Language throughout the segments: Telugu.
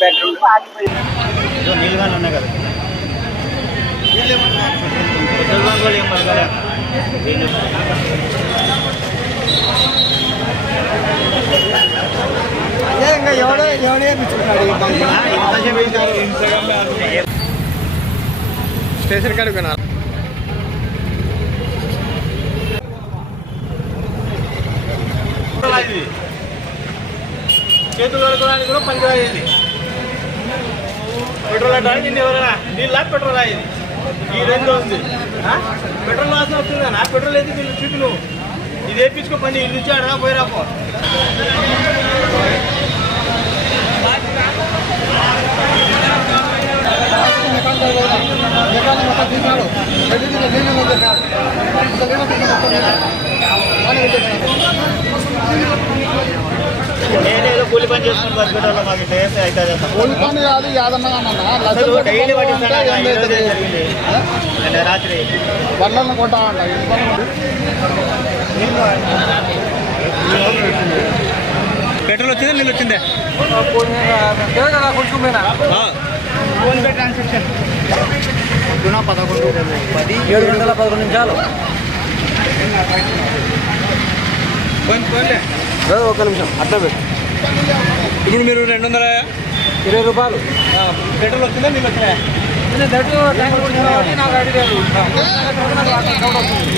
నీళ్ళు కానీ ఉన్నాయి కదా పెట్రోల్ బంక్ కూడా ఏం పడతారా ఇంకా ఎవడో స్టేషన్ కాడికి పోయినా చేతులు కడుకోవడానికి కూడా పనికిరాయేది పెట్రోల్ అంటే నిన్ను ఎవరైనా నీళ్ళ పెట్రోల్ అయ్యేది ఈ రెండు ఉంది పెట్రోల్ వాసన వస్తుందా పెట్రోల్ అయితే వీళ్ళు చుట్టూ నువ్వు ఇది వేయించుకో పని ఇల్లు నుంచి అడగా పోయిరాపో నేనేదో కూలి పని చేసుకుని బతికేటోళ్ళ మాకు టేస్ట్ అవుతుంది కూలి పని కాదు యాదన్నా అసలు డైలీ జరిగింది రాత్రి బండ్లను కొంటామంట పెట్రోల్ వచ్చిందా నీళ్ళు వచ్చిందే కొంచెం పోయినా ఫోన్ పే ట్రాన్సాక్షన్ 11:11 నిమిషాలు ఒక నిమిషం అట్లా పెట్టు ఇప్పుడు మీరు 220 రూపాయలు పెట్రోల్ వచ్చిందా నీళ్ళు వచ్చినాయా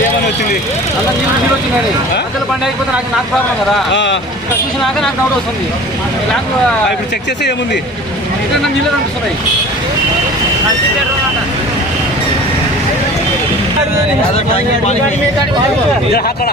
ఏమని వచ్చింది నీళ్ళు వచ్చిందని అసలు బండి అయిపోతే నాకు ప్రాబ్లం కదా చూసినాక నాకు డౌట్ వస్తుంది ఇప్పుడు చెక్ చేస్తే ఏముంది నీళ్ళు కనిపిస్తున్నాయి అక్కడ